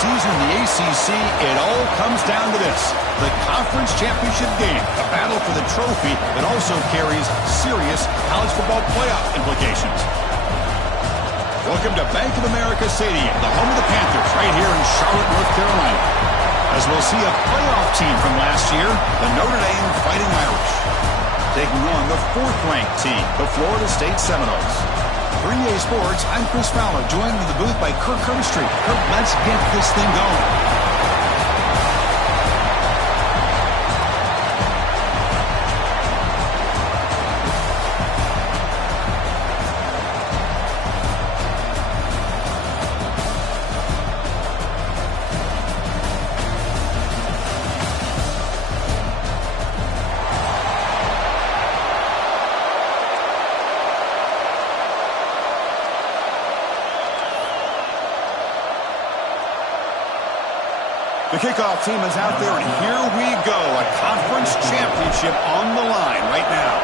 season in the ACC, it all comes down to this. The conference championship game, a battle for the trophy that also carries serious college football playoff implications. Welcome to Bank of America Stadium, the home of the Panthers, right here in Charlotte, North Carolina. As we'll see a playoff team from last year, the Notre Dame Fighting Irish, taking on the fourth-ranked team, the Florida State Seminoles. For EA Sports, I'm Chris Fowler, joined in the booth by Kirk Herbstreit. Kirk, let's get this thing going. The kickoff team is out there, and here we go. A conference championship on the line right now.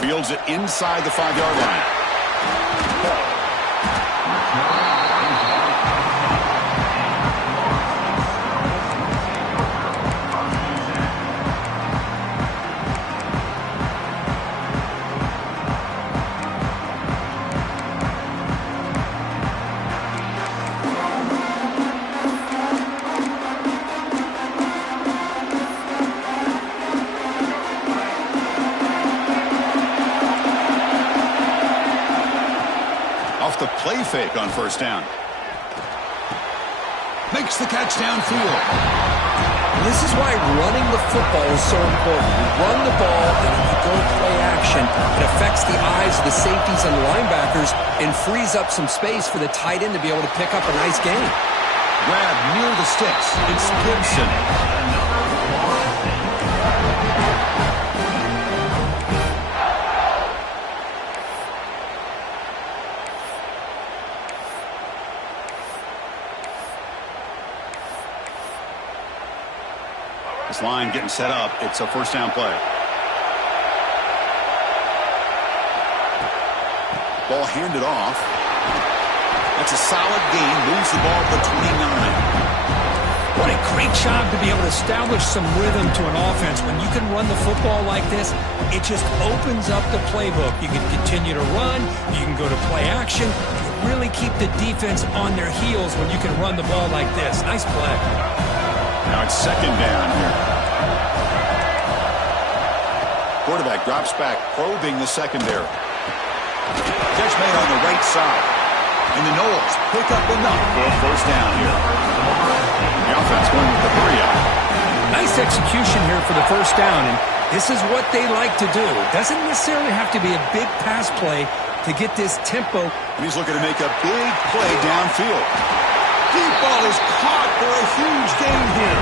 Fields it inside the 5-yard line. The play fake on first down. Makes the catch downfield. This is why running the football is so important. You run the ball and then you go play action. It affects the eyes of the safeties and linebackers and frees up some space for the tight end to be able to pick up a nice gain. Grab near the sticks. It's Gibson. This line getting set up. It's a first down play. Ball handed off. That's a solid gain. Moves the ball to the 29. What a great job to be able to establish some rhythm to an offense. When you can run the football like this, it just opens up the playbook. You can continue to run. You can go to play action. You really keep the defense on their heels when you can run the ball like this. Nice play. Now it's second down here. Quarterback drops back, probing the secondary. Catch made on the right side. And the Noles pick up enough for a first down here. The offense going with the 3-out. Nice execution here for the first down, and this is what they like to do. Doesn't necessarily have to be a big pass play to get this tempo. And he's looking to make a big play downfield. Deep ball is caught for a huge gain here.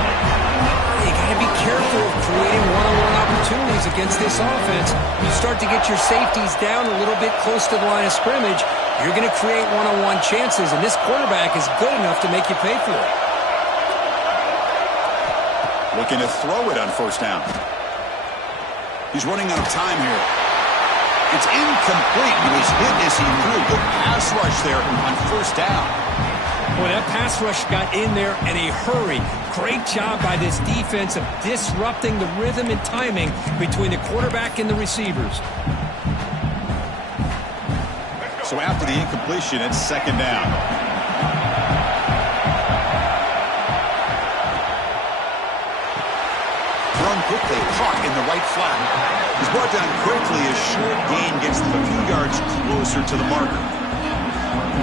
You got to be careful of creating one-on-one opportunities against this offense. You start to get your safeties down a little bit close to the line of scrimmage, you're going to create one-on-one chances, and this quarterback is good enough to make you pay for it. Looking to throw it on first down. He's running out of time here. It's incomplete. He was hit as he threw. Good pass rush there on first down. Boy, that pass rush got in there in a hurry. Great job by this defense of disrupting the rhythm and timing between the quarterback and the receivers. So after the incompletion, it's second down. Thrown quickly, caught in the right flat. He's brought down quickly. A short gain gets them a few yards closer to the marker.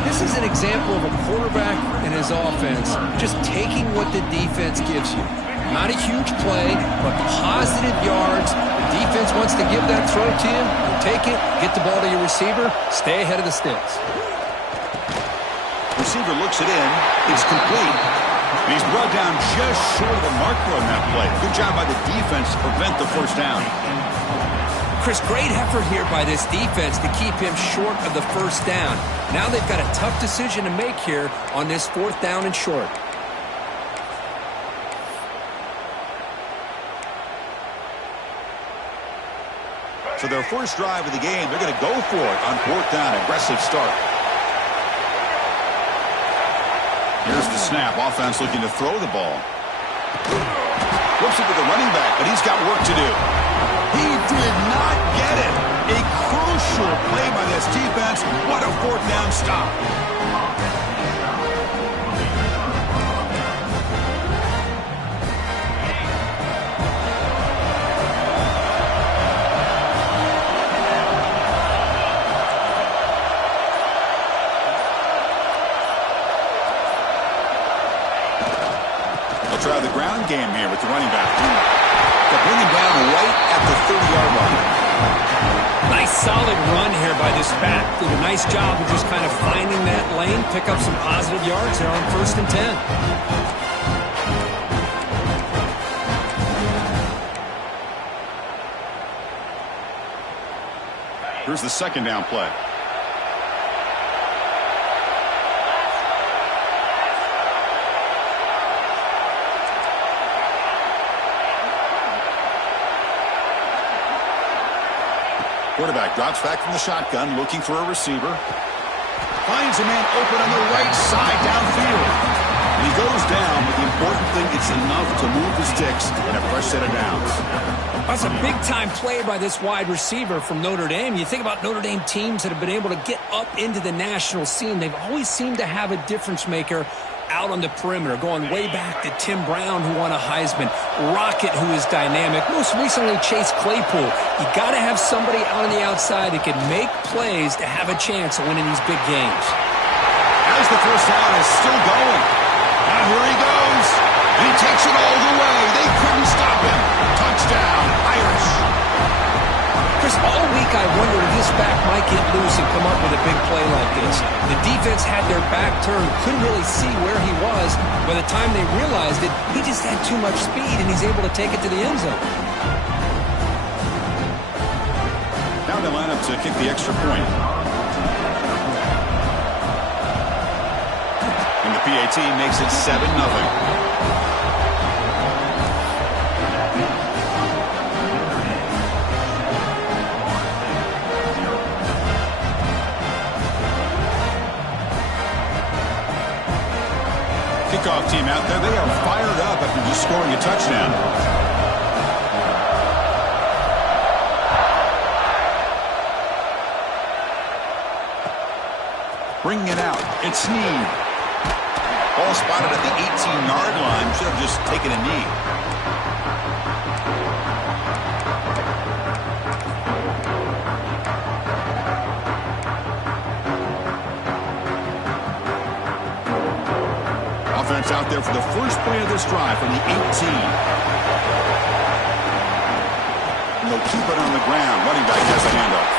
This is an example of a quarterback and his offense just taking what the defense gives you. Not a huge play, but positive yards. The defense wants to give that throw to you. You take it, get the ball to your receiver, stay ahead of the sticks. Receiver looks it in. It's complete. And he's brought down just short of the marker on that play. Good job by the defense to prevent the first down. Chris, great effort here by this defense to keep him short of the first down. Now they've got a tough decision to make here on this fourth down and short. So their first drive of the game, they're going to go for it on 4th down. Aggressive start. Here's the snap. Offense looking to throw the ball. Flips it to the running back, but he's got work to do. He did not get it. A crucial play by this defense. What a 4th down stop. Try the ground game here with the running back. They'll bring him down right at the 30-yard line. Nice solid run here by this back. Did a nice job of just kind of finding that lane, pick up some positive yards there on 1st and 10. Here's the 2nd down play. Quarterback drops back from the shotgun, looking for a receiver. Finds a man open on the right side downfield. And he goes down, but the important thing, it's enough to move the sticks and a fresh set of downs. That's a big-time play by this wide receiver from Notre Dame. You think about Notre Dame teams that have been able to get up into the national scene. They've always seemed to have a difference maker out on the perimeter, going way back to Tim Brown, who won a Heisman, Rocket, who is dynamic, most recently Chase Claypool. You got to have somebody out on the outside that can make plays to have a chance of winning these big games. As the first down is still going. And here he goes. He takes it all the way. They couldn't stop him. Touchdown, Irish. Chris, all week I wondered if this back might get loose and come up with a big play like this. The defense had their back turned, couldn't really see where he was. By the time they realized it, he just had too much speed, and he's able to take it to the end zone. Now they line up to kick the extra point. And the PAT makes it 7-0. Kickoff team out there, they are fired up after just scoring a touchdown. Bringing it out, it's Snead. Ball spotted at the 18-yard line, should have just taken a knee. Offense out there for the first play of this drive from the 18. And they'll keep it on the ground. Running back has a handoff.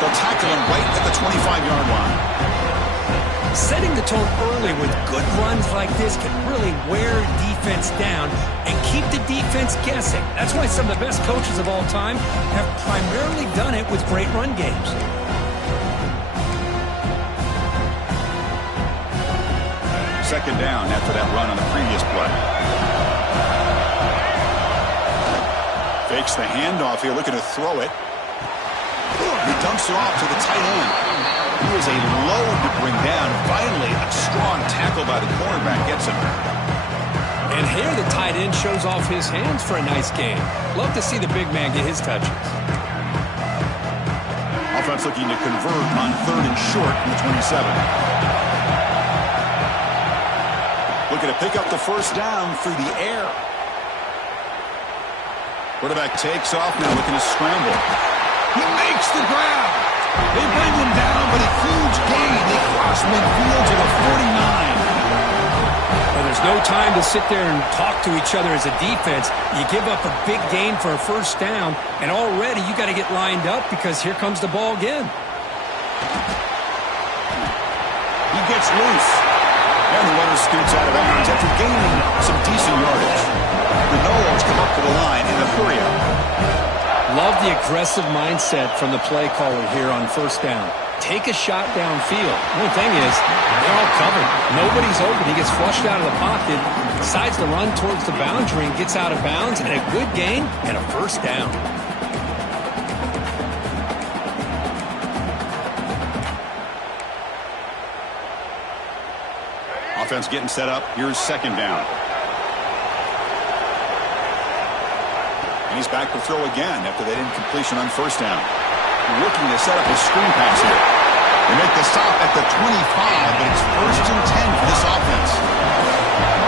They'll tackle him right at the 25-yard line. Setting the tone early with good runs like this can really wear defense down and keep the defense guessing. That's why some of the best coaches of all time have primarily done it with great run games. Second down after that run on the previous play. Fakes the handoff here, looking to throw it. He dumps it off to the tight end. He was a load to bring down. Finally, a strong tackle by the cornerback gets him. And here the tight end shows off his hands for a nice game. Love to see the big man get his touches. Offense looking to convert on 3rd and short from the 27. Looking to pick up the first down through the air. Quarterback takes off now, looking to scramble. He makes the grab. They bring him down, but a huge gain. They cross midfield to the 49. Well, there's no time to sit there and talk to each other as a defense. You give up a big gain for a first down, and already you got to get lined up because here comes the ball again. He gets loose. And the runner scoots out of bounds after gaining some decent yardage. The Noles come up to the line in a hurry up. Love the aggressive mindset from the play caller here on first down. Take a shot downfield. The only thing is, they're all covered. Nobody's open. He gets flushed out of the pocket, decides to run towards the boundary and gets out of bounds, and a good gain and a first down. Offense getting set up. Here's second down. And he's back to throw again after that incompletion on first down. Looking to set up a screen pass here. They make the stop at the 25, but it's 1st and 10 for this offense.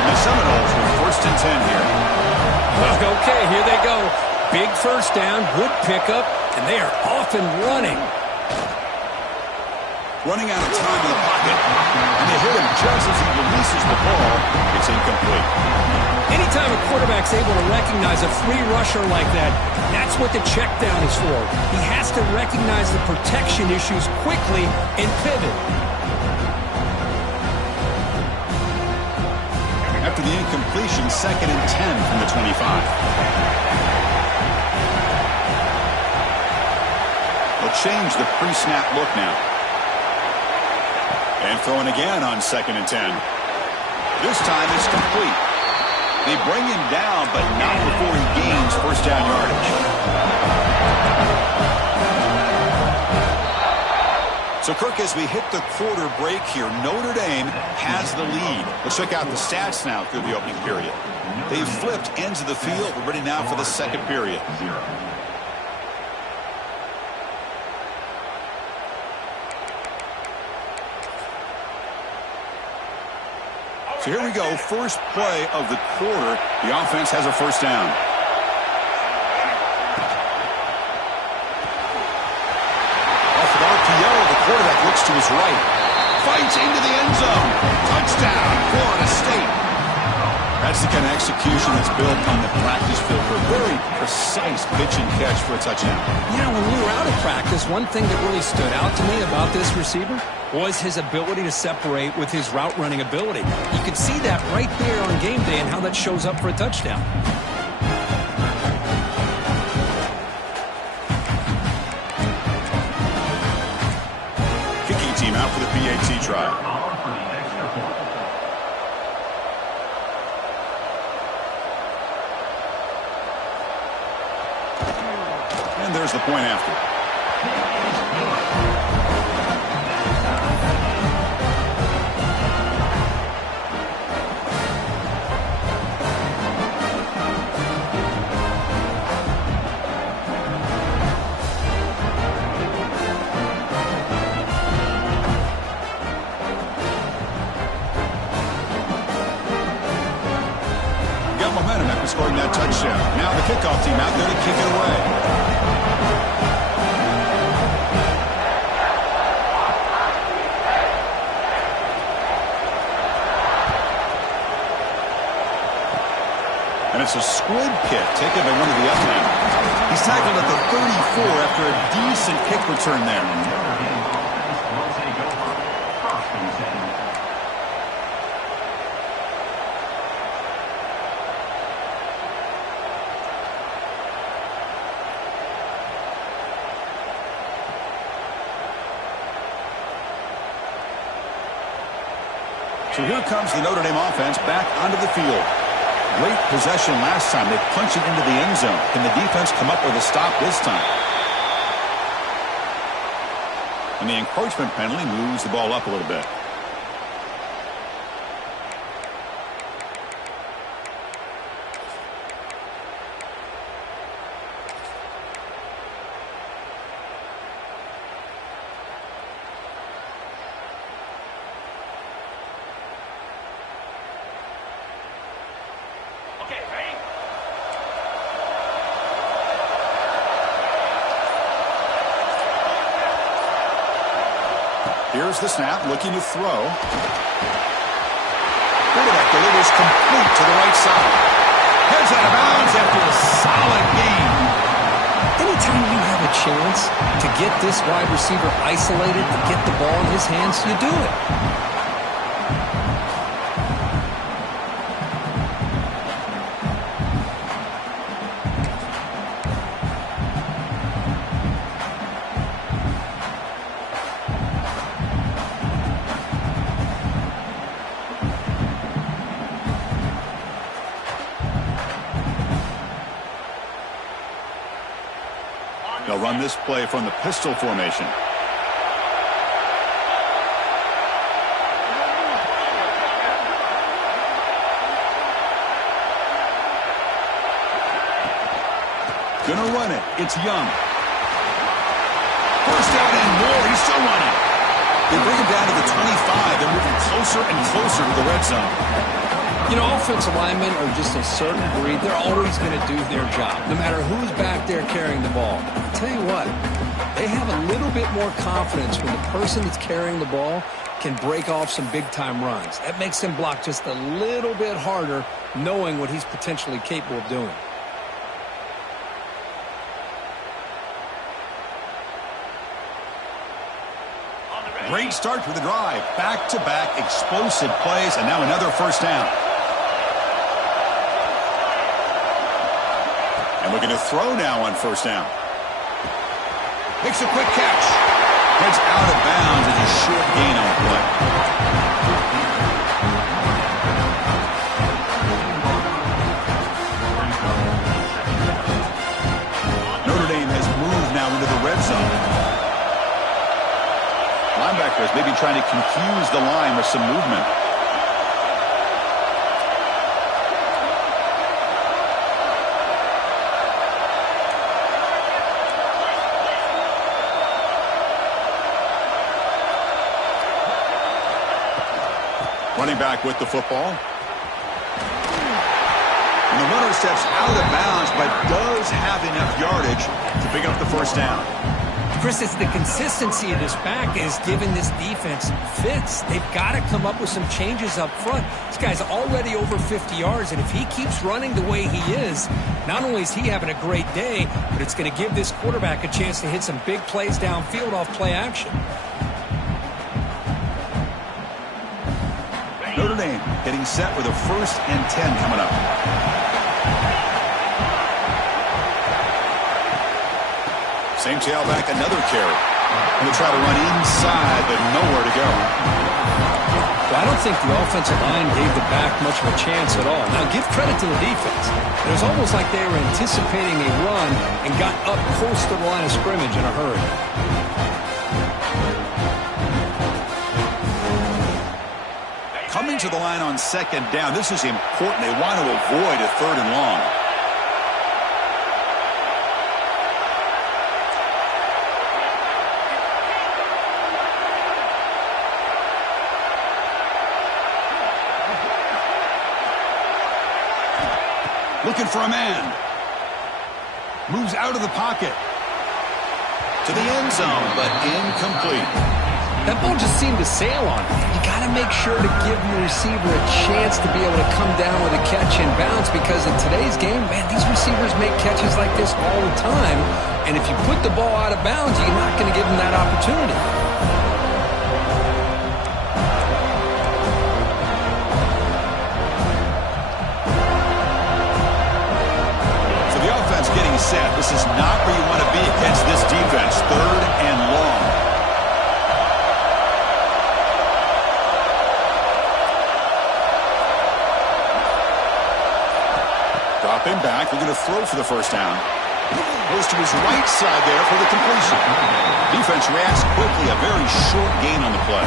The Seminoles with 1st and 10 here. Okay, here they go. Big first down, good pickup, and they are off and running. Running out of time in the pocket. And they hit him just as he releases the ball. It's incomplete. Anytime a quarterback's able to recognize a free rusher like that, that's what the check down is for. He has to recognize the protection issues quickly and pivot. After the incompletion, 2nd and 10 from the 25. They'll change the pre-snap look now. And throwing again on 2nd and 10. This time it's complete. They bring him down, but not before he gains first down yardage. So, Kirk, as we hit the quarter break here, Notre Dame has the lead. Let's check out the stats now through the opening period. They've flipped ends of the field. We're ready now for the second period. So here we go, first play of the quarter. The offense has a first down. Off of RPO, the quarterback looks to his right. Fights into the end zone. Touchdown, Florida State. That's the kind of execution that's built on the practice field for a very precise pitch and catch for a touchdown. You know, when we were out of practice, one thing that really stood out to me about this receiver was his ability to separate with his route running ability. You can see that right there on game day and how that shows up for a touchdown. Kicking team out for the PAT try. And there's the point after. Momentum after scoring that touchdown. Now the kickoff team out there to kick it away. And it's a squib kick taken by one of the up-men. He's tackled at the 34 after a decent kick return there. So here comes the Notre Dame offense back onto the field. Great possession last time. They punched it into the end zone. Can the defense come up with a stop this time? And the encroachment penalty moves the ball up a little bit. Here's the snap, looking to throw. Quarterback delivers complete to the right side. Heads out of bounds after a solid gain. Anytime you have a chance to get this wide receiver isolated, to get the ball in his hands, you do it. They'll run this play from the pistol formation. Gonna run it. It's Young. First down and more. He's still running. They bring him down to the 25. They're moving closer and closer to the red zone. You know, offensive linemen are just a certain breed. They're always going to do their job, no matter who's back there carrying the ball. I'll tell you what, they have a little bit more confidence when the person that's carrying the ball can break off some big-time runs. That makes him block just a little bit harder, knowing what he's potentially capable of doing. Great start for the drive. Back-to-back explosive plays, and now another first down. And we're going to throw now on first down. Makes a quick catch. Heads out of bounds. It's a short gain on the play. Notre Dame has moved now into the red zone. Linebackers maybe trying to confuse the line with some movement. Running back with the football. And the runner steps out of bounds, but does have enough yardage to pick up the first down. Chris, it's the consistency of this back is giving this defense fits. They've got to come up with some changes up front. This guy's already over 50 yards, and if he keeps running the way he is, not only is he having a great day, but it's going to give this quarterback a chance to hit some big plays downfield off play action. Notre Dame getting set with a 1st and 10 coming up. Same tailback, another carry. He'll try to run inside, but nowhere to go. Well, I don't think the offensive line gave the back much of a chance at all. Now, give credit to the defense. It was almost like they were anticipating a run and got up close to the line of scrimmage in a hurry. Coming to the line on 2nd down. This is important. They want to avoid a 3rd and long. Looking for a man. Moves out of the pocket. To the end zone, but incomplete. That ball just seemed to sail on him. You got to make sure to give your receiver a chance to be able to come down with a catch and bounce, because in today's game, man, these receivers make catches like this all the time. And if you put the ball out of bounds, you're not going to give them that opportunity. Getting set. This is not where you want to be against this defense. 3rd and long. Dropping back. They're going to throw for the first down. Goes to his right side there for the completion. Defense reacts quickly. A very short gain on the play.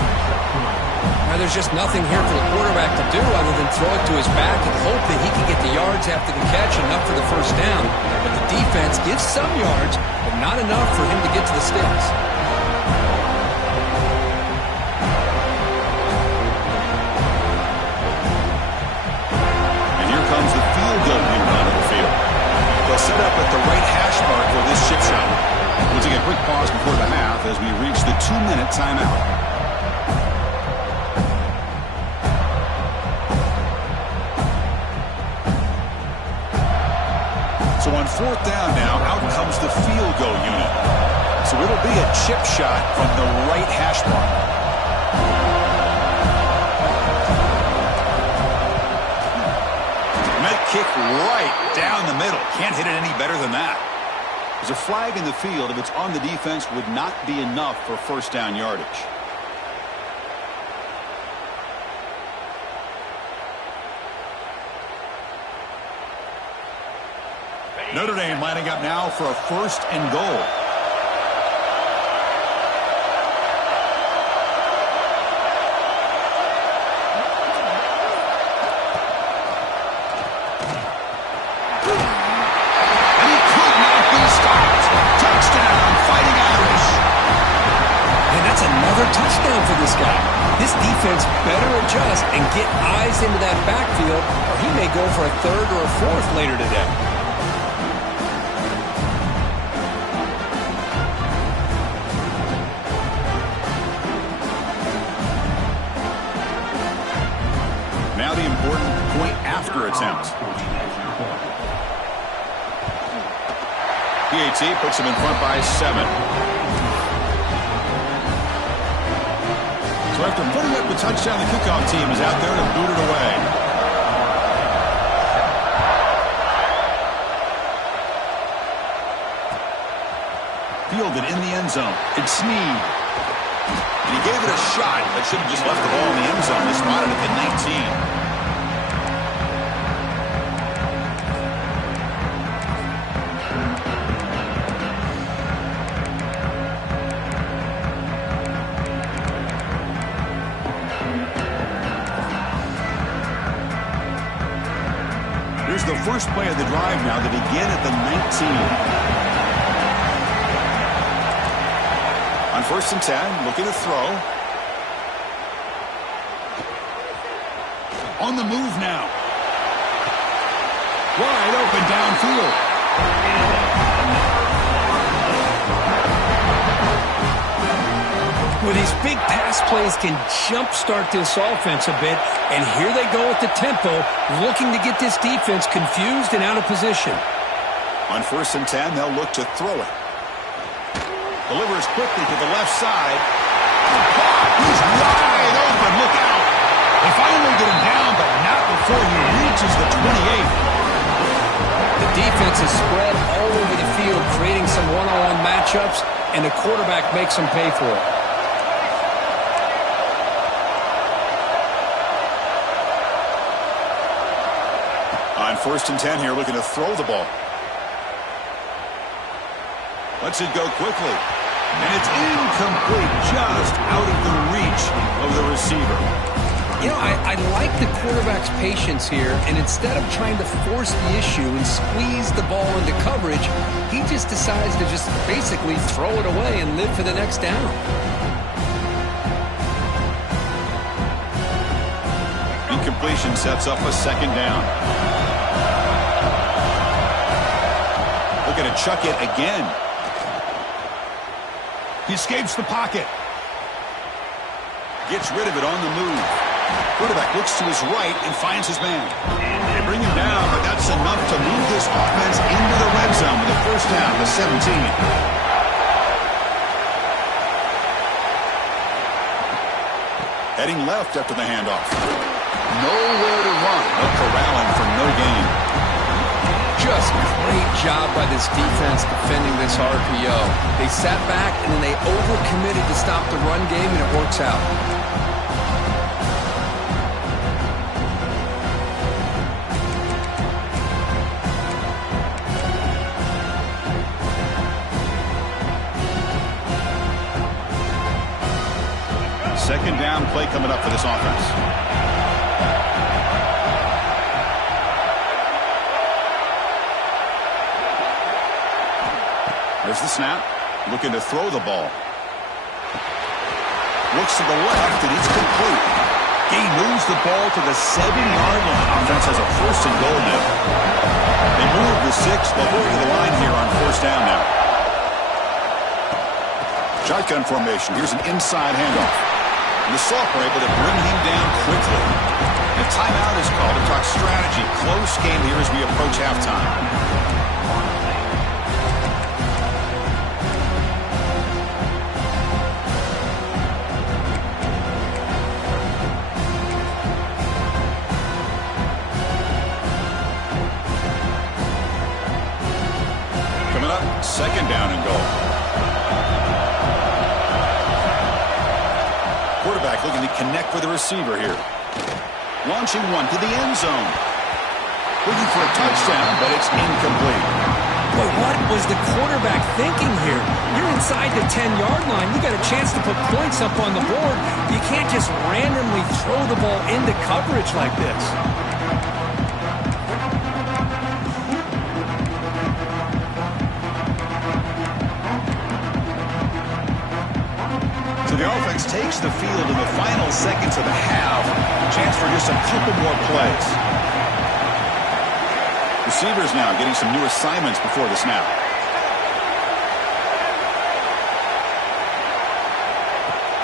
Now, there's just nothing here for the quarterback to do other than throw it to his back and hope that he can get the yards after the catch, enough for the first down. But the defense gives some yards, but not enough for him to get to the sticks. And here comes the field goal unit onto the field. They'll set up at the right hash mark for this chip shot. We'll take a quick pause before the half as we reach the 2-minute timeout. So on 4th down now, out comes the field goal unit. So it'll be a chip shot from the right hash mark. And that kick right down the middle. Can't hit it any better than that. There's a flag in the field. If it's on the defense, would not be enough for 1st down yardage. Notre Dame lining up now for a 1st and goal. And he could not this guy. This defense better adjust and get eyes into that backfield, or he may go for a third or a fourth later today. Now the important point after attempt. PAT puts him in front by 7. So after putting up the touchdown, the kickoff team is out there to boot it away. Fielded in the end zone. It's Snead. And he gave it a shot, but should have just left the ball in the end zone. They spotted it at 19. Here's the first play of the drive now to begin at the 19. On 1st and 10, looking to throw. On the move now. Wide open downfield. Well, these big pass plays can jumpstart this offense a bit, and here they go at the tempo, looking to get this defense confused and out of position. On 1st and 10, they'll look to throw it. Delivers quickly to the left side. He's wide open. Look out. They finally get him down, but not before he reaches the 28. The defense is spread all over the field, creating some one-on-one matchups, and the quarterback makes them pay for it. On 1st and 10 here, looking to throw the ball. Lets it go quickly. And it's incomplete, just out of the reach of the receiver. You know, I like the quarterback's patience here, and instead of trying to force the issue and squeeze the ball into coverage, he just decides to just basically throw it away and live for the next down. Incompletion sets up a 2nd down. Looking to chuck it again. He escapes the pocket. Gets rid of it on the move. Quarterback looks to his right and finds his man. They bring him down, but that's enough to move this offense into the red zone with a 1st down to 17. Heading left after the handoff. Nowhere to run, but corralling for no gain. Just great job by this defense defending this RPO. They sat back and then they overcommitted to stop the run game, and it works out. Second down play coming up for this offense. There's the snap. Looking to throw the ball. Looks to the left, and it's complete. He moves the ball to the 7-yard line. Offense has a 1st and goal now. They move the 6. They'll hurry to the line here on 1st down now. Shotgun formation. Here's an inside handoff. And the Soft were able to bring him down quickly. And a timeout is called to talk strategy. Close game here as we approach halftime. Second down and goal. Quarterback looking to connect with the receiver here. Launching one to the end zone. Looking for a touchdown, but it's incomplete. Boy, what was the quarterback thinking here? You're inside the 10-yard line. You got a chance to put points up on the board. You can't just randomly throw the ball into coverage like this. The offense takes takes the field in the final seconds of the half. Chance for just a couple more plays. Receivers now getting some new assignments before the snap.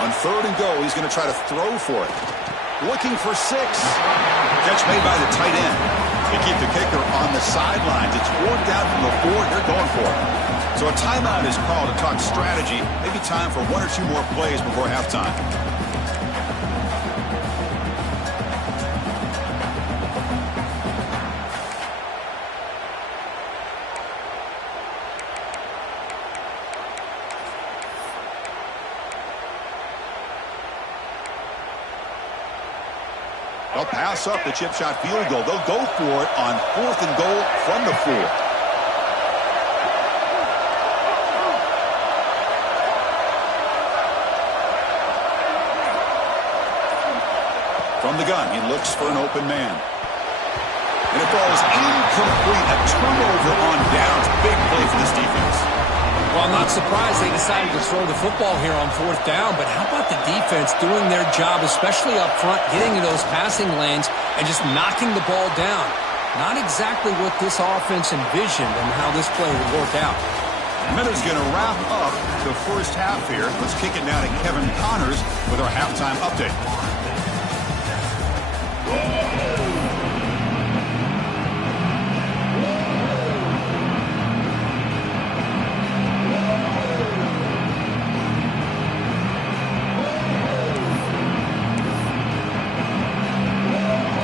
On 3rd and goal, he's going to try to throw for it. Looking for 6. Catch made by the tight end. They keep the kicker on the sidelines. It's 4th down from the 4. They're going for it. So a timeout is called to talk strategy. Maybe time for 1 or 2 more plays before halftime. They'll pass up the chip shot field goal. They'll go for it on 4th and goal from the 4. From the gun, he looks for an open man. And it falls incomplete. A turnover on downs. Big play for this defense. Well, I'm not surprised they decided to throw the football here on 4th down, but how about the defense doing their job, especially up front, getting to those passing lanes and just knocking the ball down? Not exactly what this offense envisioned and how this play would work out. Miller's going to wrap up the first half here. Let's kick it now to Kevin Connors with our halftime update.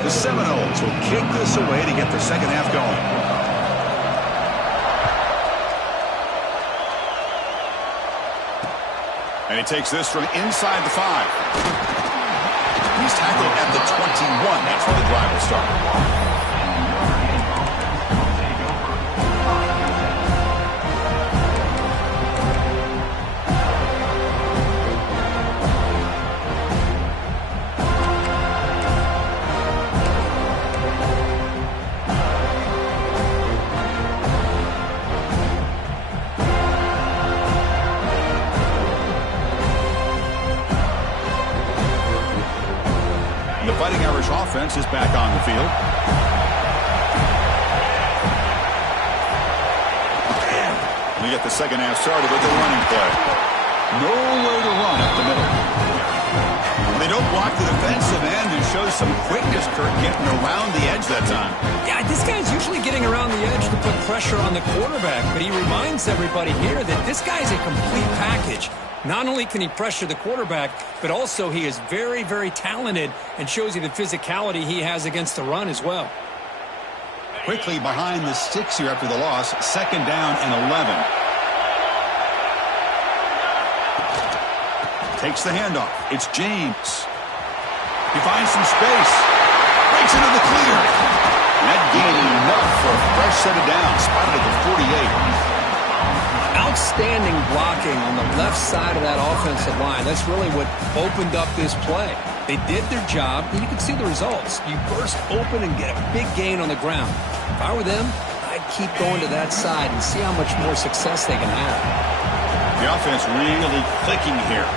The Seminoles will kick this away to get the second half going. And he takes this from inside the 5. He's tackled at the 21. That's where the drive will start. The Fighting Irish offense is back on the field. We get the second half started with the running play. Nowhere to run up the middle. They don't block the defensive end and show some quickness, Kurt, getting around the edge that time. Yeah, this guy's usually getting around the edge to put pressure on the quarterback, but he reminds everybody here that this guy's a complete package. Not only can he pressure the quarterback, but also he is very, very talented and shows you the physicality he has against the run as well. Quickly behind the sticks here after the loss. 2nd down and 11. Takes the handoff. It's James. He finds some space. Breaks into the clear. That gained enough for a fresh set of downs. Spotted at the 48. Outstanding blocking on the left side of that offensive line. That's really what opened up this play. They did their job, and you can see the results. You burst open and get a big gain on the ground. If I were them, I'd keep going to that side and see how much more success they can have. The offense really clicking here.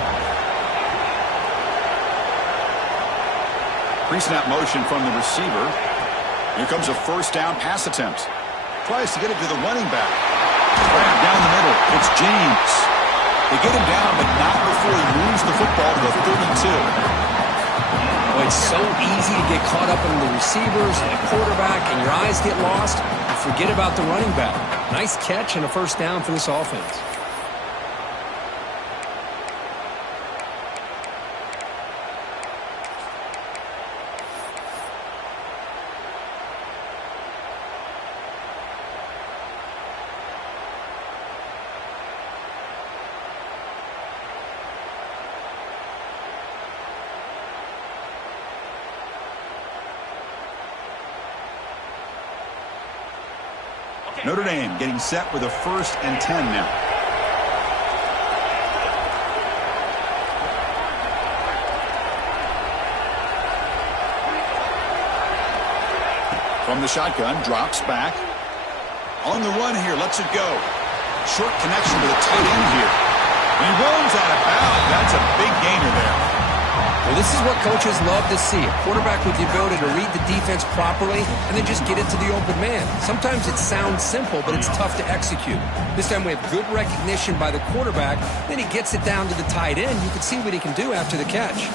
Pre-snap motion from the receiver. Here comes a 1st down pass attempt. Tries to get it to the running back. Grab down the middle. It's James. They get him down, but not before he moves the football to the 32. Well, it's so easy to get caught up in the receivers and the quarterback, and your eyes get lost. You forget about the running back. Nice catch and a 1st down for this offense. Notre Dame getting set with a 1st and 10 now. From the shotgun, drops back. On the run here, lets it go. Short connection to the tight end here. He runs out of bounds. That's a big gainer there. Well, this is what coaches love to see. A quarterback with the ability to read the defense properly and then just get it to the open man. Sometimes it sounds simple, but it's tough to execute. This time we have good recognition by the quarterback. Then he gets it down to the tight end. You can see what he can do after the catch.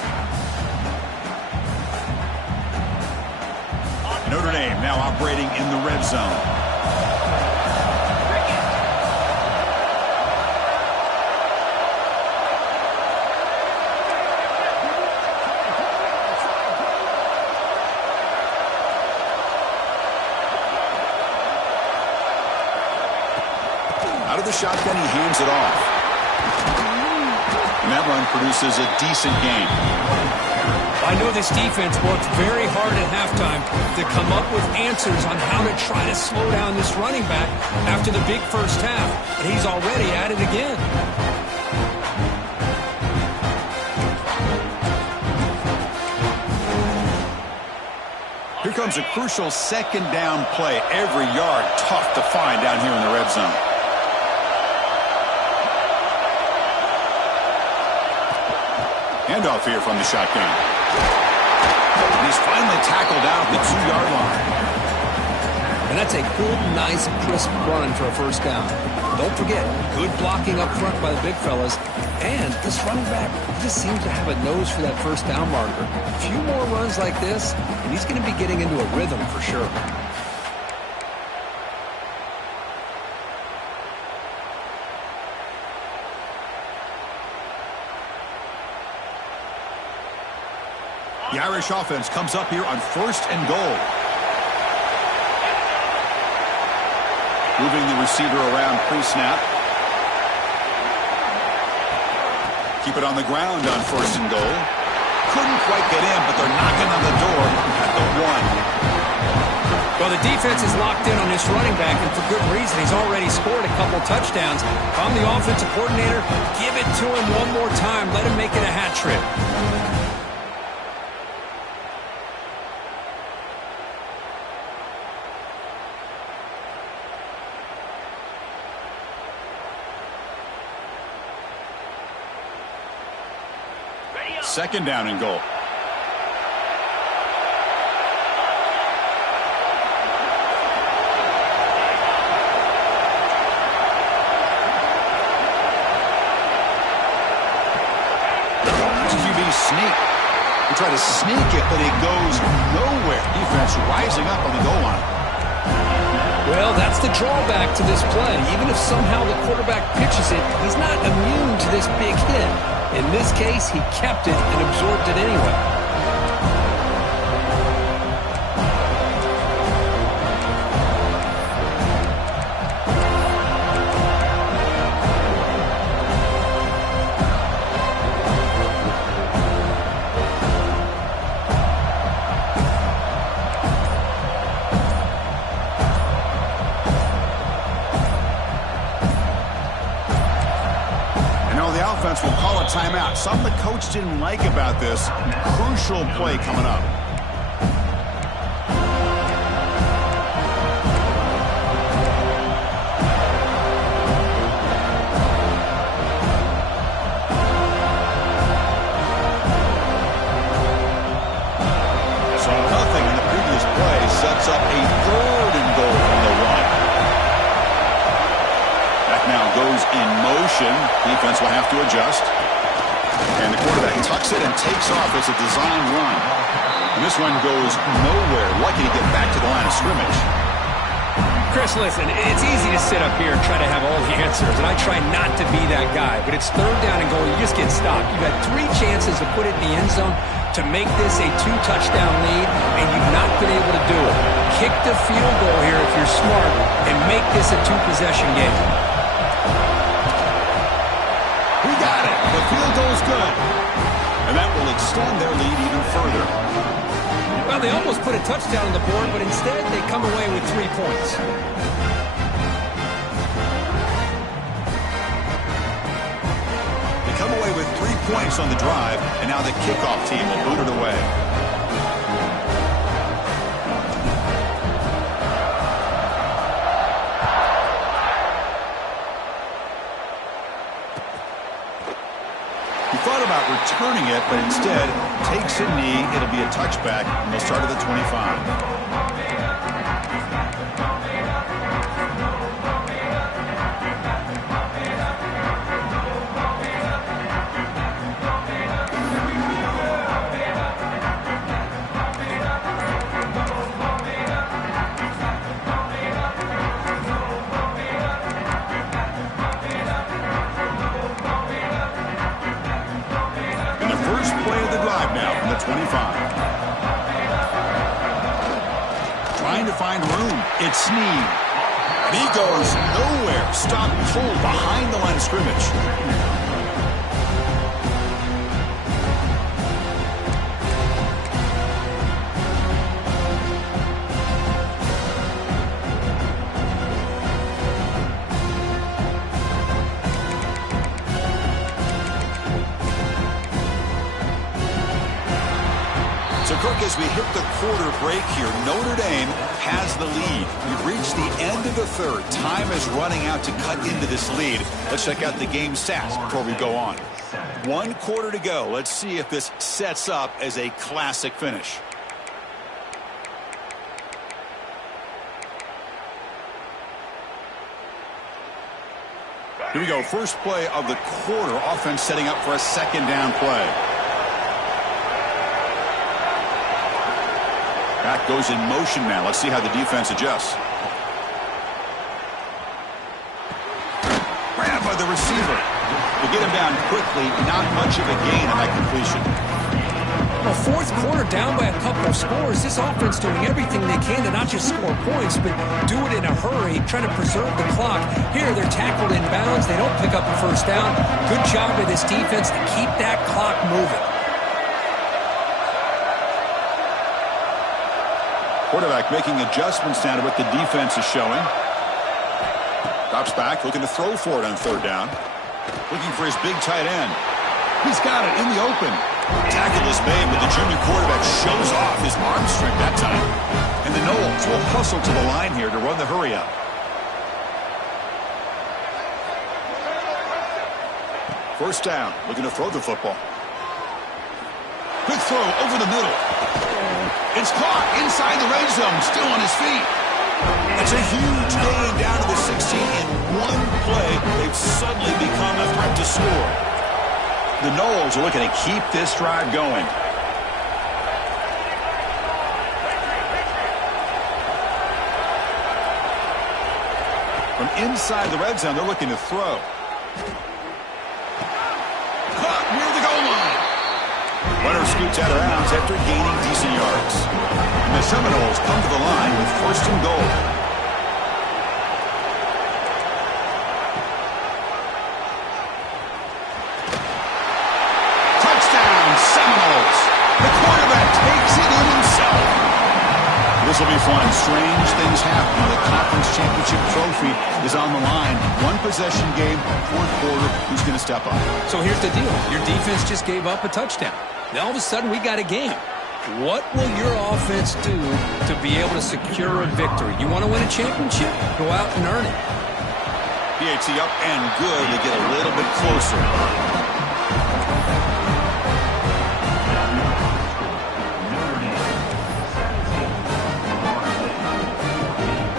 Notre Dame now operating in the red zone. Out of the shotgun, he hands it off. And that run produces a decent gain. I know this defense worked very hard at halftime to come up with answers on how to try to slow down this running back after the big first half. And he's already at it again. Here comes a crucial second down play. Every yard tough to find down here in the red zone. Handoff here from the shotgun. And he's finally tackled out the 2-yard line. And that's a good, nice, crisp run for a first down. Don't forget, good blocking up front by the big fellas. And this running back just seems to have a nose for that first down marker. A few more runs like this, and he's going to be getting into a rhythm for sure. The Irish offense comes up here on 1st and goal. Moving the receiver around pre-snap. Keep it on the ground on 1st and goal. Couldn't quite get in, but they're knocking on the door at the 1. Well, the defense is locked in on this running back, and for good reason. He's already scored a couple touchdowns. If I'm the offensive coordinator, give it to him one more time. Let him make it a hat trick. Second down and goal. QB sneak. They try to sneak it, but it goes nowhere. Defense rising up on the goal line. Well, that's the drawback to this play. Even if somehow the quarterback pitches it, he's not immune to this big hit. In this case, he kept it and absorbed it anyway. Will call a timeout. Something the coach didn't like about this. Crucial play coming up. So nothing in the previous play sets up a 3rd and goal from the 1. That now goes in motion. Defense will have to adjust. And the quarterback tucks it and takes off as a design run. And this one goes nowhere. Lucky to get back to the line of scrimmage. Chris, listen, it's easy to sit up here and try to have all the answers, and I try not to be that guy. But it's 3rd down and goal. You just get stopped. You've had 3 chances to put it in the end zone to make this a 2-touchdown lead, and you've not been able to do it. Kick the field goal here if you're smart and make this a 2-possession game. The field goal's good. And that will extend their lead even further. Well, they almost put a touchdown on the board, but instead they come away with 3 points. They come away with 3 points on the drive, and now the kickoff team will boot it away. thought about returning it, but instead takes a knee. It'll be a touchback, and they'll start at the 25. Now from the 25. Trying to find room. It's Snead. And he goes nowhere. Stop cold behind the line of scrimmage. So, Kirk, as we hit the quarter break here, Notre Dame has the lead. We've reached the end of the third. Time is running out to cut into this lead. Let's check out the game stats before we go on. 1 quarter to go. Let's see if this sets up as a classic finish. Here we go. First play of the quarter. Offense setting up for a second down play. Back goes in motion now. Let's see how the defense adjusts. Grabbed by the receiver. To get him down quickly, not much of a gain on that completion. Well, fourth quarter down by a couple of scores. This offense doing everything they can to not just score points, but do it in a hurry, trying to preserve the clock. Here, they're tackled in bounds. They don't pick up a first down. Good job by this defense to keep that clock moving. Quarterback making adjustments now to what the defense is showing. Drops back, looking to throw for it on third down. Looking for his big tight end. He's got it in the open. Tackle is made, but the junior quarterback shows off his arm strength that time. And the Noles will hustle to the line here to run the hurry up. First down, looking to throw the football. Quick throw over the middle. It's caught inside the red zone, still on his feet. It's a huge gain down to the 16 in one play. They've suddenly become a threat to score. The Noles are looking to keep this drive going. From inside the red zone, they're looking to throw. Caught near the goal line. Runner scoots out of bounds after gaining decent yards. And the Seminoles come to the line with first and goal. Touchdown, Seminoles. The quarterback takes it in himself. This will be fun. Strange things happen. The conference championship trophy is on the line. One possession game, fourth quarter. Who's going to step up? So here's the deal. Your defense just gave up a touchdown. Now all of a sudden we got a game. What will your offense do to be able to secure a victory? You want to win a championship? Go out and earn it. PAT up and good to get a little bit closer.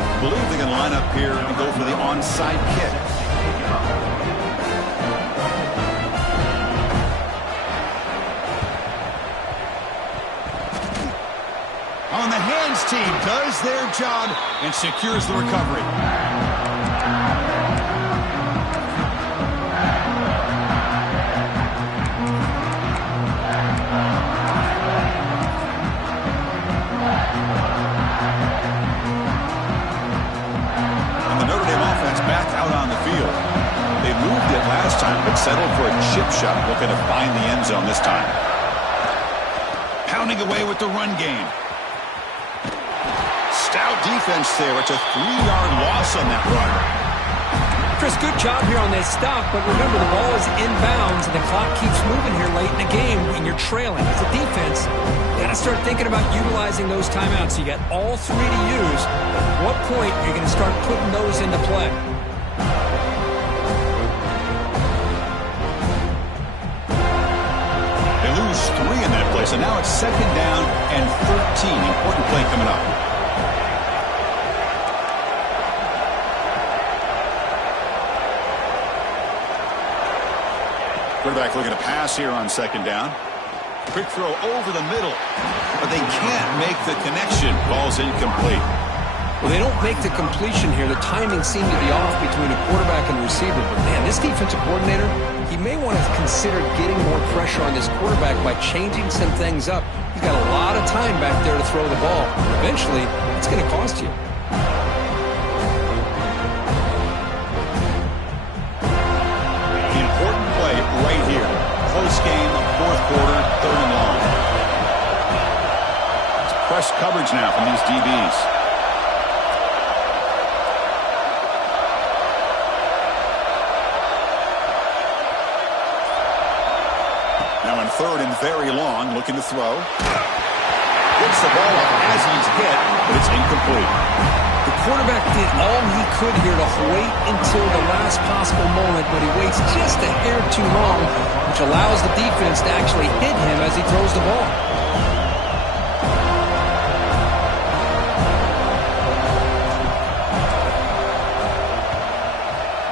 I believe they're going to line up here and go for the onside kick. On the hands team does their job and secures the recovery. And the Notre Dame offense back out on the field. They moved it last time but settled for a chip shot, looking to find the end zone this time. Pounding away with the run game. Stout defense there. It's a 3-yard loss on that run. Chris, good job here on that stop, but remember the ball is inbounds and the clock keeps moving here late in the game and you're trailing. As a defense, you got to start thinking about utilizing those timeouts. You got all three to use. At what point are you going to start putting those into play? 3 in that play. So now it's 2nd down and 13. Important play coming up. Quarterback looking to pass here on 2nd down. Quick throw over the middle, but they can't make the connection. Ball's incomplete. Well, they don't make the completion here. The timing seemed to be off between a quarterback and receiver. But, man, this defensive coordinator, he may want to consider getting more pressure on this quarterback by changing some things up. He's got a lot of time back there to throw the ball. Eventually, it's going to cost you. The important play right here. Close game, 4th quarter, 3rd and long. It's press coverage now from these DBs. Now in 3rd and very long, looking to throw. Gets the ball up as he's hit, but it's incomplete. The quarterback did all he could here to wait until the last possible moment, but he waits just a hair too long, which allows the defense to actually hit him as he throws the ball.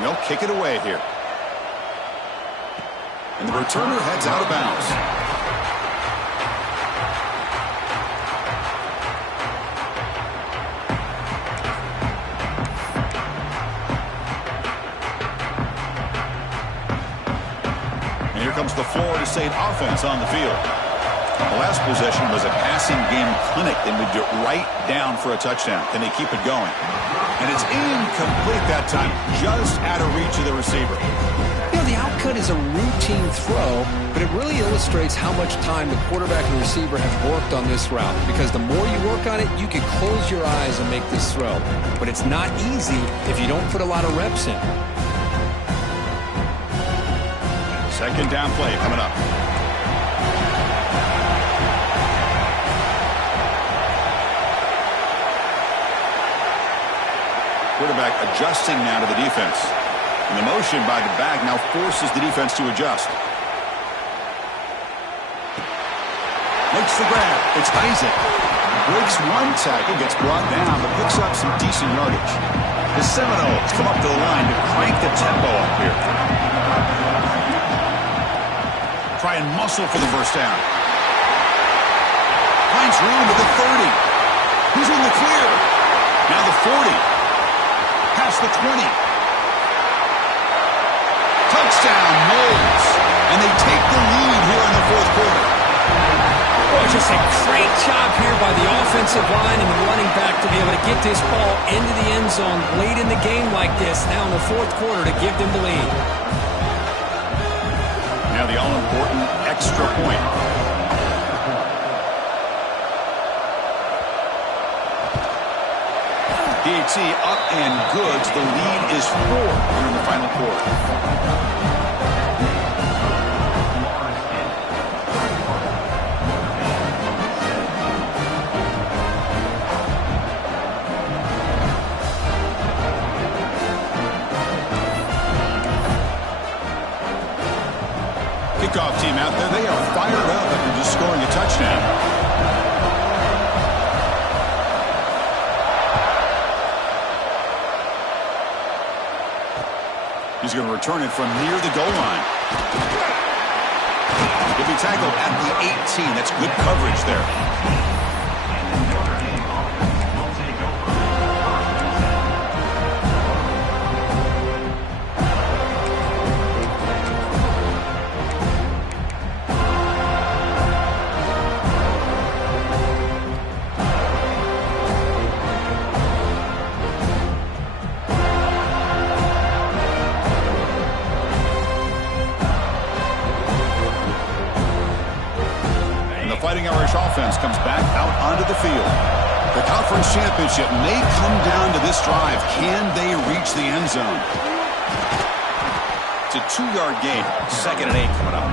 They'll kick it away here. And the returner heads out of bounds. And here comes the Florida State offense on the field. The last possession was a passing game clinic. They moved it right down for a touchdown. Can they keep it going? And it's incomplete that time, just out of reach of the receiver. You know, the outcut is a routine throw, but it really illustrates how much time the quarterback and receiver have worked on this route. Because the more you work on it, you can close your eyes and make this throw. But it's not easy if you don't put a lot of reps in. 2nd down play coming up. Quarterback adjusting now to the defense. And the motion by the back now forces the defense to adjust. Makes the grab. It's Isaac. Breaks one tackle, gets brought down, but picks up some decent yardage. The Seminoles come up to the line to crank the tempo up here. Try and muscle for the first down. Finds room at the 30. Who's in the clear? Now the 40. Past the 20. Touchdown, Moles. And they take the lead here in the 4th quarter. Well, just a great job here by the offensive line and the running back to be able to get this ball into the end zone late in the game like this, now in the 4th quarter, to give them the lead. Now the all-important extra point. DT up and good. The lead is 4 here in the final quarter. Kickoff team out there. They are fired up after just scoring a touchdown. He's going to return it from near the goal line. He'll be tackled at the 18. That's good coverage there. Fighting Irish offense comes back out onto the field. The conference championship may come down to this drive. Can they reach the end zone? It's a 2-yard gain. 2nd and 8 coming up.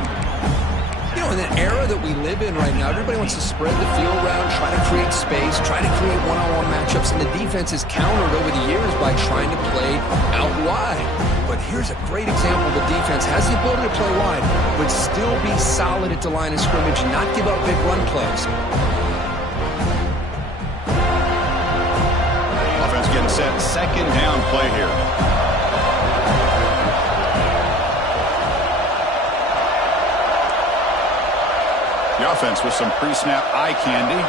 You know, In an era that we live in right now, everybody wants to spread the field around, try to create space, try to create one-on-one matchups, and the defense is countered over the years by trying to play out wide. But here's a great example of a defense has the ability to play wide, but still be solid at the line of scrimmage and not give up big run plays. Offense getting set, second down play here. The offense with some pre-snap eye candy.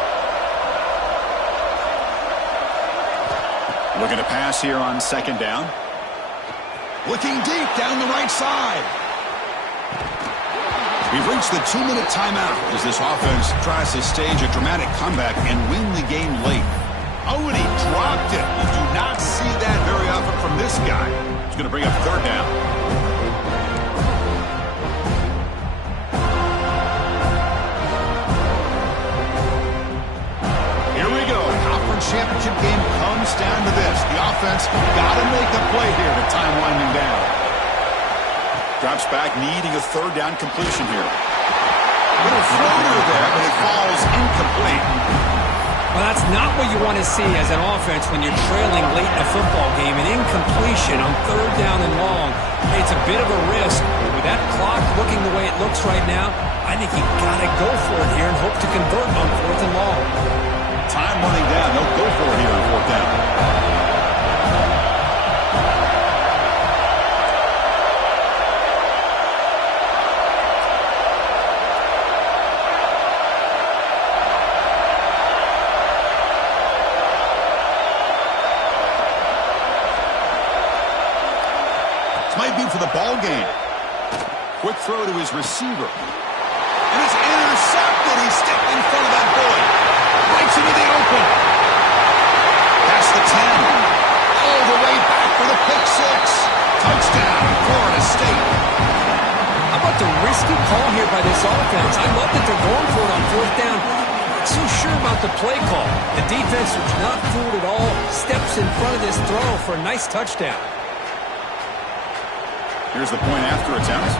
Looking to pass here on second down. Looking deep down the right side. We've reached the 2-minute timeout as this offense tries to stage a dramatic comeback and win the game late. Oh, and he dropped it. You do not see that very often from this guy. He's going to bring up third down. Championship game comes down to this. The offense got to make a play here with time winding down. Drops back, needing a third down completion here. Little floater there, but it falls incomplete. Well, that's not what you want to see as an offense when you're trailing late in a football game. An incompletion on third down and long. Hey, it's a bit of a risk. With that clock looking the way it looks right now, I think you got to go for it here and hope to convert on fourth and long. Time running down. They'll go for it here on fourth down. This might be for the ball game. Quick throw to his receiver. And it's intercepted. He's stepped in front of that bullet. Breaks into the open. Past the 10. All the way back for the pick six. Touchdown, Florida State. How about the risky call here by this offense? I love that they're going for it on fourth down. Not so sure about the play call. The defense was not fooled at all. Steps in front of this throw for a nice touchdown. Here's the point after attempt.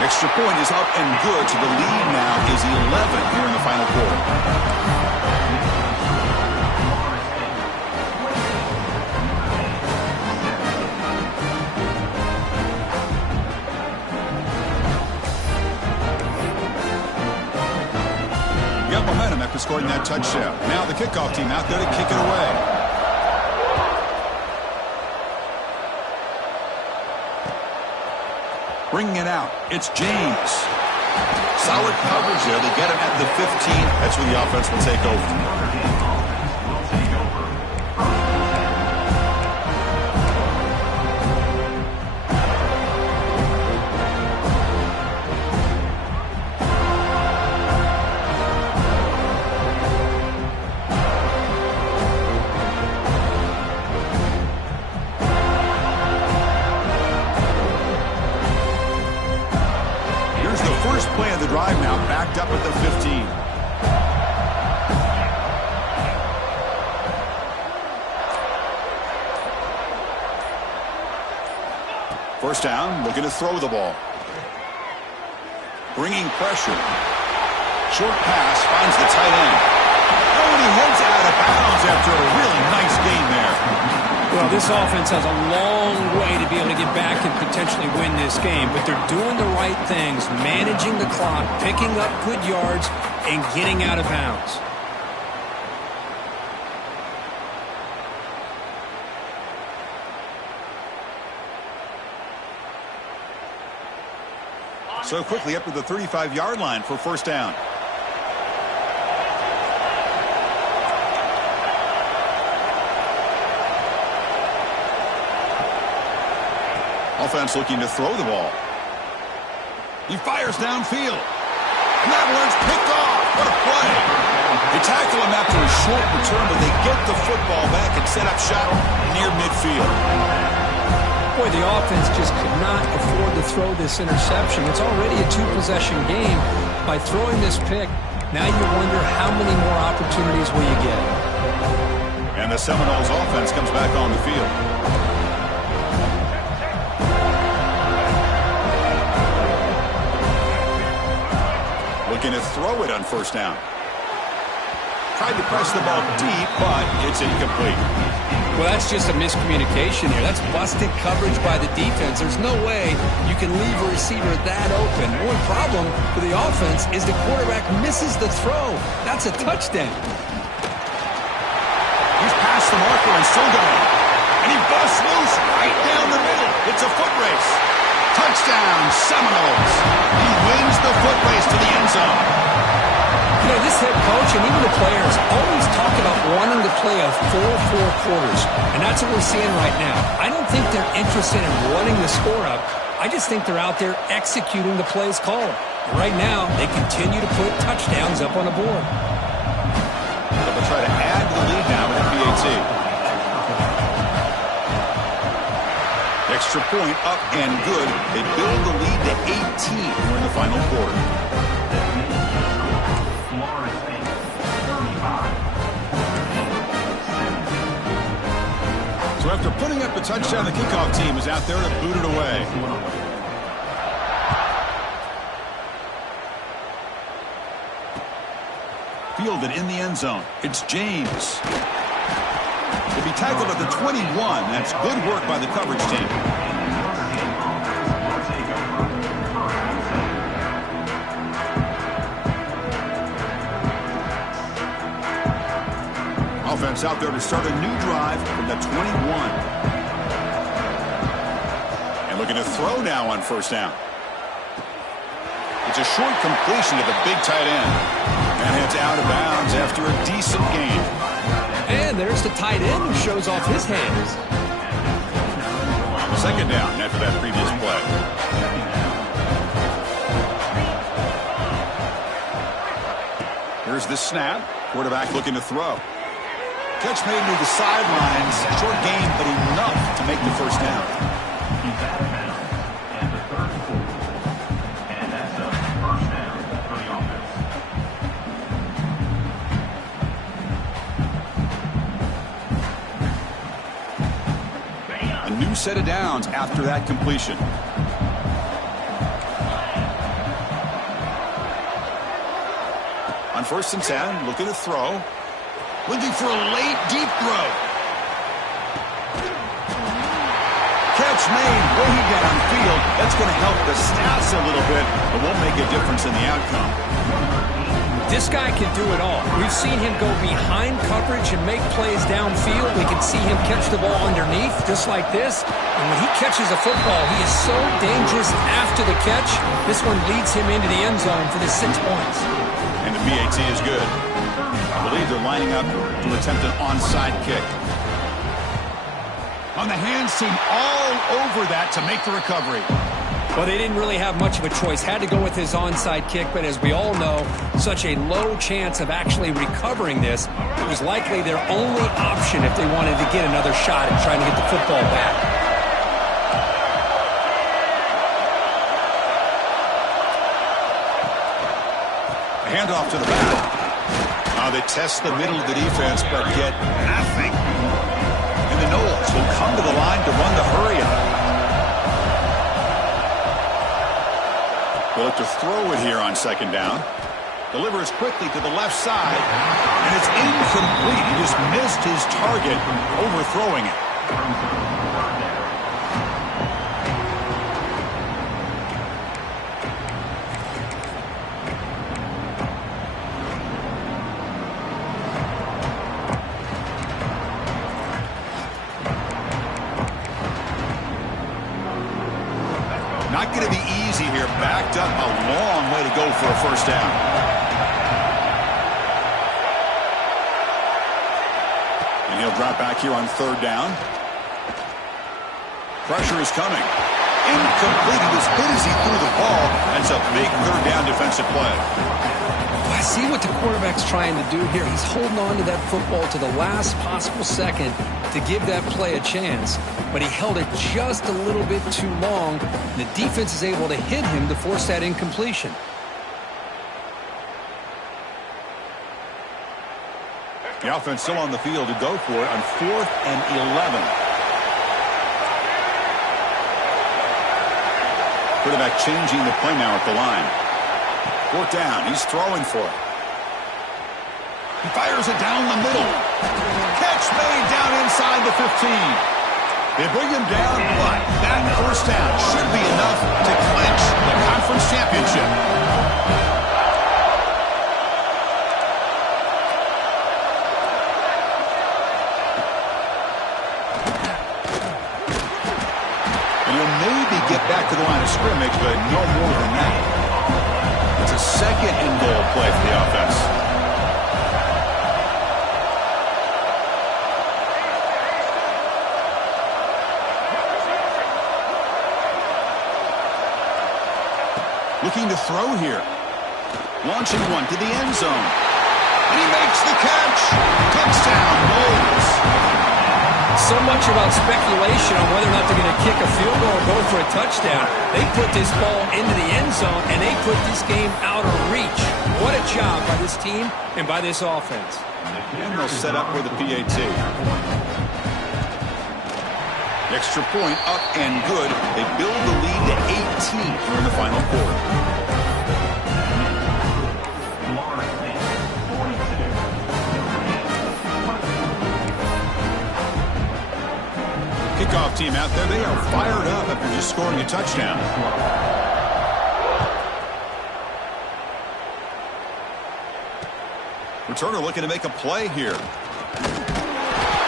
Extra point is up and good, so the lead now is 11 here in the final quarter. You got momentum after scoring that touchdown. Now the kickoff team out there to kick it away. Bringing it out, it's James. Solid coverage there. They get him at the 15. That's where the offense will take over. Play of the drive now, backed up at the 15. First down, looking to throw the ball. Bringing pressure. Short pass, finds the tight end. Oh, and he heads out of bounds after a really nice gain there. Well, this offense has a long way to be able to get back and potentially win this game, but they're doing the right things, managing the clock, picking up good yards, and getting out of bounds. So quickly up to the 35-yard line for first down. Offense looking to throw the ball. He fires downfield. And that one's picked off. What a play. They tackle him after a short return, but they get the football back and set up shop near midfield. Boy, the offense just could not afford to throw this interception. It's already a two-possession game. By throwing this pick, now you wonder how many more opportunities will you get. And the Seminoles offense comes back on the field. Looking to throw it on first down. Tried to press the ball deep, but it's incomplete. Well, that's just a miscommunication here. That's busted coverage by the defense. There's no way you can leave a receiver that open. One problem for the offense is the quarterback misses the throw. That's a touchdown. He's past the marker and still going. And he busts loose right down the middle. It's a foot race. Touchdown, Seminoles. He wins the foot race to the end zone. You know, this head coach and even the players always talk about wanting to play a 4-4 quarters, and that's what we're seeing right now. I don't think they're interested in running the score up. I just think they're out there executing the plays called. Right now, they continue to put touchdowns up on the board. They'll try to add to the lead now with the PAT. Extra point up and good. They build the lead to 18 here in the final quarter. So after putting up the touchdown, the kickoff team is out there to boot it away. Fielded in the end zone. It's James. He'll be tackled at the 21. That's good work by the coverage team. Offense out there to start a new drive from the 21. And looking to throw now on first down. It's a short completion to the big tight end. And it's out of bounds after a decent gain. And there's the tight end who shows off his hands. Second down after that previous play. Here's the snap. Quarterback looking to throw. Catch made to the sidelines. Short gain, but enough to make the first down. He's out of bounds at the 3rd quarter. And that's a first down for the offense. A new set of downs after that completion. On 1st and 10, looking to throw. Looking for a late, deep throw. Catch made way downfield. That's going to help the stats a little bit, but won't make a difference in the outcome. This guy can do it all. We've seen him go behind coverage and make plays downfield. We can see him catch the ball underneath, just like this. And when he catches a football, he is so dangerous after the catch. This one leads him into the end zone for the 6 points. And the PAT is good. I believe they're lining up to attempt an onside kick. On the hands team all over that to make the recovery. Well, they didn't really have much of a choice. Had to go with his onside kick, but as we all know, such a low chance of actually recovering this. It was likely their only option if they wanted to get another shot at trying to get the football back. Handoff to the back. They test the middle of the defense, but get nothing. And the Noles will come to the line to run the hurry-up. They'll look to throw it here on 2nd down. Delivers quickly to the left side, and it's incomplete. He just missed his target, overthrowing it. Not going to be easy here. Backed up a long way to go for a first down. And he'll drop back here on 3rd down. Pressure is coming. Incomplete. He was hit as he threw the ball. That's a big 3rd down defensive play. I see what the quarterback's trying to do here. He's holding on to that football to the last possible second to give that play a chance. But he held it just a little bit too long. The defense is able to hit him to force that incompletion. The offense still on the field to go for it on 4th and 11. Quarterback changing the play now at the line. Fourth down. He's throwing for it. He fires it down the middle. Catch made down inside the 15. They bring him down, but that first down should be enough to clinch the conference championship. And he'll maybe get back to the line of scrimmage, but no more than that. It's a second and goal play for the offense. Looking to throw here. Launching one to the end zone. And he makes the catch. Touchdown, Knowles. So much about speculation on whether or not they're going to kick a field goal or go for a touchdown. They put this ball into the end zone, and they put this game out of reach. What a job by this team and by this offense. And they'll set up with a PAT. Extra point up and good. They build the lead to 18 here in the final quarter. Kickoff team out there. They are fired up after just scoring a touchdown. Returner looking to make a play here.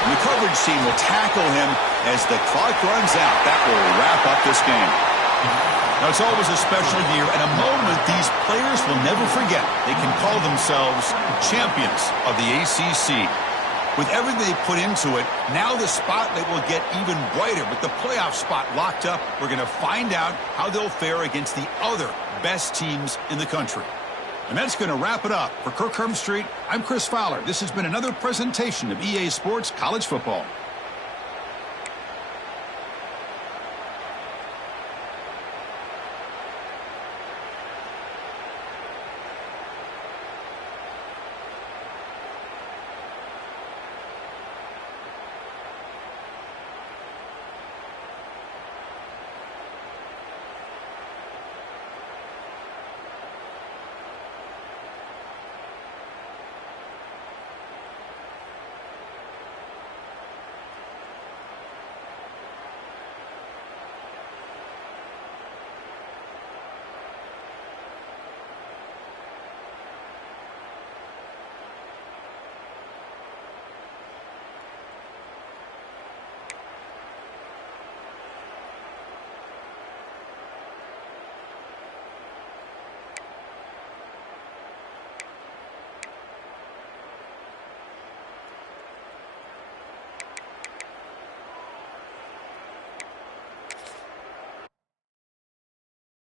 The coverage team will tackle him as the clock runs out. That will wrap up this game. Now, it's always a special year and a moment these players will never forget. They can call themselves champions of the ACC. With everything they put into it, now the spotlight will get even brighter. With the playoff spot locked up, we're going to find out how they'll fare against the other best teams in the country. And that's going to wrap it up. For Kirk Street, I'm Chris Fowler. This has been another presentation of EA Sports College Football.